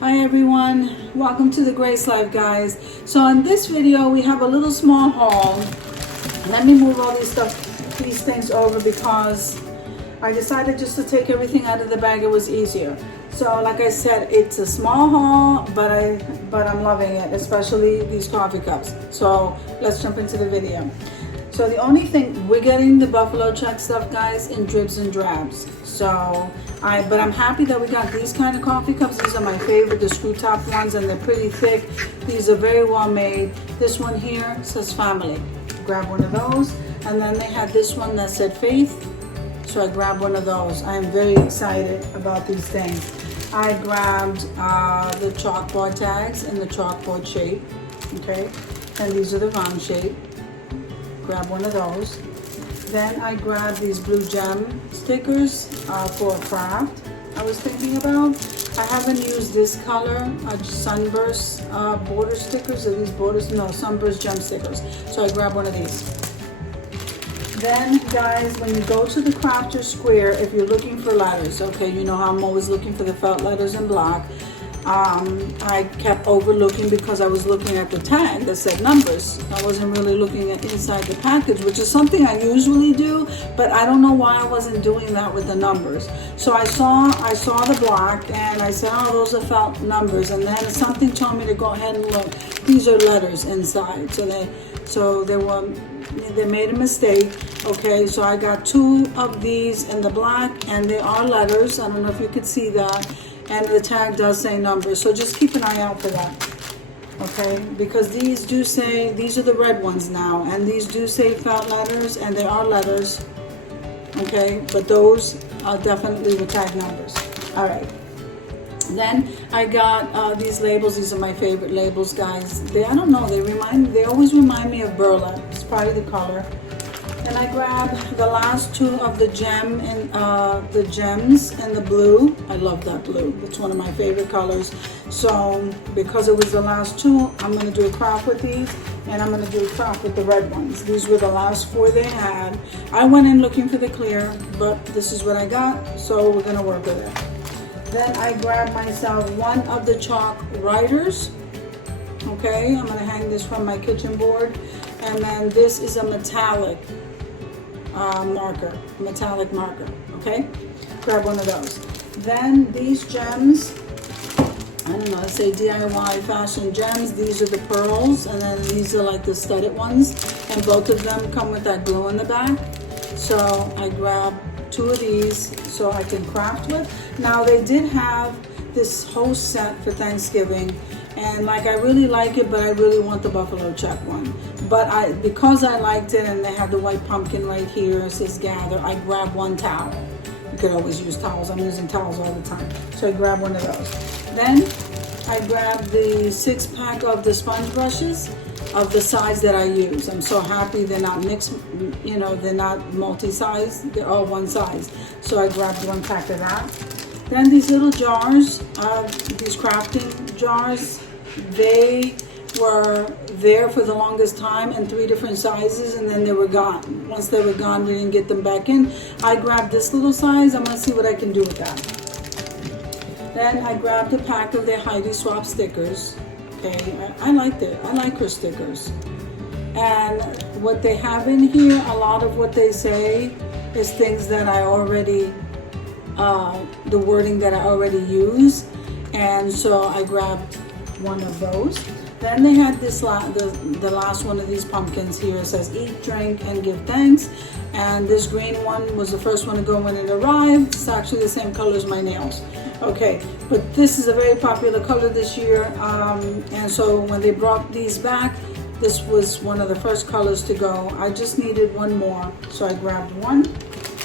Hi everyone, welcome to the Grace Life, guys. So in this video we have a little small haul. Let me move all these things over because I decided just to take everything out of the bag. It was easier. So like I said, it's a small haul, but I'm loving it, especially these coffee cups. So let's jump into the video. So the only thing, we're getting the buffalo check stuff, guys, in dribs and drabs. But I'm happy that we got these kind of coffee cups. These are my favorite, the screw top ones, and they're pretty thick. These are very well made. This one here says family. Grab one of those. And then they had this one that said faith. So I grabbed one of those. I am very excited about these things. I grabbed the chalkboard tags in the chalkboard shape. Okay. And these are the round shape. Grab one of those. Then I grabbed these blue gem stickers for a craft I was thinking about. I haven't used this color, sunburst border stickers. Are these borders? No, sunburst gem stickers. So I grabbed one of these. Then guys, when you go to the crafter square, if you're looking for letters, okay, you know how I'm always looking for the felt letters in black. I kept overlooking because I was looking at the tag that said numbers. I wasn't really looking at inside the package, which is something I usually do, but I don't know why I wasn't doing that with the numbers. So I saw the black and I said, oh, those are felt numbers, and then something told me to go ahead and look. These are letters inside. So they made a mistake. Okay, so I got two of these in the black and they are letters. I don't know if you could see that. And the tag does say numbers, so just keep an eye out for that, okay? Because these do say, these are the red ones now, and these do say felt letters, and they are letters, okay? But those are definitely the tag numbers. All right. Then I got these labels. These are my favorite labels, guys. They always remind me of burlap. It's probably the color. And I grabbed the last two of the gems in the blue. I love that blue. It's one of my favorite colors. So because it was the last two, I'm going to do a craft with these, and I'm going to do a craft with the red ones. These were the last four they had. I went in looking for the clear, but this is what I got, so we're going to work with it. Then I grabbed myself one of the chalk writers. Okay, I'm going to hang this from my kitchen board. And then this is a metallic metallic marker, okay? Grab one of those. Then these gems, I don't know, let's say DIY fashion gems. These are the pearls, and then these are like the studded ones, and both of them come with that glue in the back. So I grabbed two of these so I can craft with. Now they did have this whole set for Thanksgiving, and like I really like it, but I really want the buffalo check one. But because I liked it, and they had the white pumpkin right here, it says gather, I grabbed one towel. You could always use towels. I'm using towels all the time. So I grabbed one of those. Then I grabbed the 6-pack of the sponge brushes of the size that I use. I'm so happy they're not mixed, they're not multi-size, they're all one size. So I grabbed 1 pack of that. Then these little jars, these crafting jars, they were there for the longest time in 3 different sizes, and then they were gone. Once they were gone, we didn't get them back in. I grabbed this little size. I'm going to see what I can do with that. Then I grabbed a pack of their Heidi Swap stickers. Okay, I liked it. I like her stickers. And what they have in here, a lot of what they say is things that I already, the wording that I already use. And so I grabbed one of those. Then they had this the last one of these pumpkins here. It says eat, drink, and give thanks. And this green one was the first one to go when it arrived. It's actually the same color as my nails. Okay, but this is a very popular color this year. And so when they brought these back, this was one of the first colors to go. I just needed one more, so I grabbed one.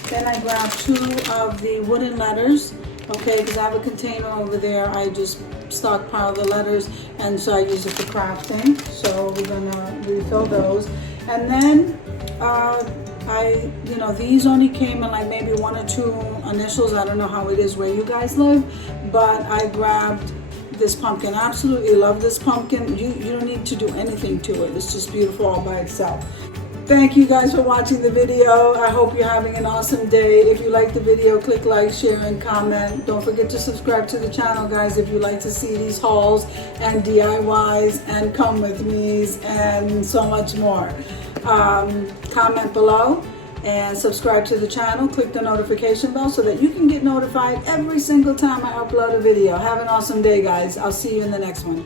Then I grabbed 2 of the wooden letters. Okay, because I have a container over there. I just stockpile the letters, and so I use it for crafting. So we're gonna refill those. And then these only came in like maybe 1 or 2 initials. I don't know how it is where you guys live, but I grabbed this pumpkin. I absolutely love this pumpkin. You don't need to do anything to it. It's just beautiful all by itself. Thank you guys for watching the video. I hope you're having an awesome day. If you like the video, click like, share, and comment. Don't forget to subscribe to the channel, guys, if you like to see these hauls and DIYs and come with me's and so much more. Comment below and subscribe to the channel. Click the notification bell so that you can get notified every single time I upload a video. Have an awesome day, guys. I'll see you in the next one.